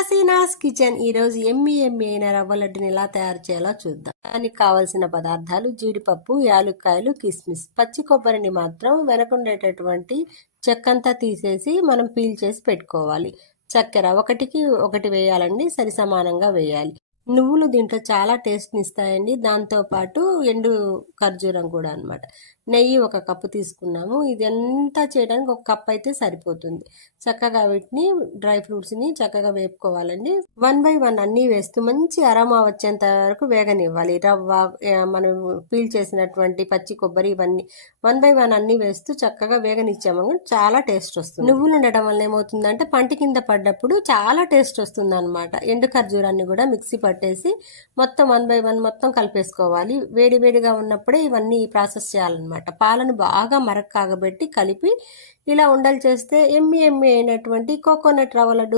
Hasina's kitchen ఈరోజు ఎమ్మి అయిన రవ్వ లడ్డుని ఎలా తయారు చేయాలో చూద్దాం. దానికి కావలసిన పదార్థాలు జీడిపప్పు, యాలుక్కాయలు, కిస్మిస్. పచ్చి కొబ్బరిని మాత్రం వెనకుండేటటువంటి చెక్కంతా తీసేసి మనం పీల్ చేసి పెట్టుకోవాలి. చక్కెర ఒకటికి ఒకటి వేయాలండి, సరి సమానంగా వేయాలి. నువ్వులు దీంట్లో చాలా టేస్ట్ని ఇస్తాయండి. దాంతోపాటు ఎండు ఖర్జూరం కూడా అనమాట. నెయ్యి 1 కప్పు తీసుకున్నాము. ఇది అంతా చేయడానికి 1 కప్ అయితే సరిపోతుంది. చక్కగా వీటిని డ్రై ఫ్రూట్స్ని చక్కగా వేపుకోవాలండి. 1 బై 1 అన్నీ వేస్తూ మంచి అరోమా వచ్చేంత వరకు వేగనివ్వాలి. రవ్వ, మనం పీల్ చేసినటువంటి పచ్చి కొబ్బరి, ఇవన్నీ 1 బై 1 అన్నీ వేస్తూ చక్కగా వేగనిచ్చాము, చాలా టేస్ట్ వస్తుంది. నువ్వులు ఉండడం వల్ల ఏమవుతుందంటే పంటి కింద పడ్డప్పుడు చాలా టేస్ట్ వస్తుంది అనమాట. ఎండు ఖర్జూరాన్ని కూడా మిక్సీ పట్టేసి మొత్తం 1 బై 1 మొత్తం కలిపేసుకోవాలి. వేడివేడిగా ఉన్నప్పుడే ఇవన్నీ ప్రాసెస్ చేయాలన్నమాట. పాలను బాగా మరక కాగబెట్టి కలిపి ఇలా ఉండలు చేస్తే ఎమ్మి అయినటువంటి కోకోనట్ రవ్వ లడ్డు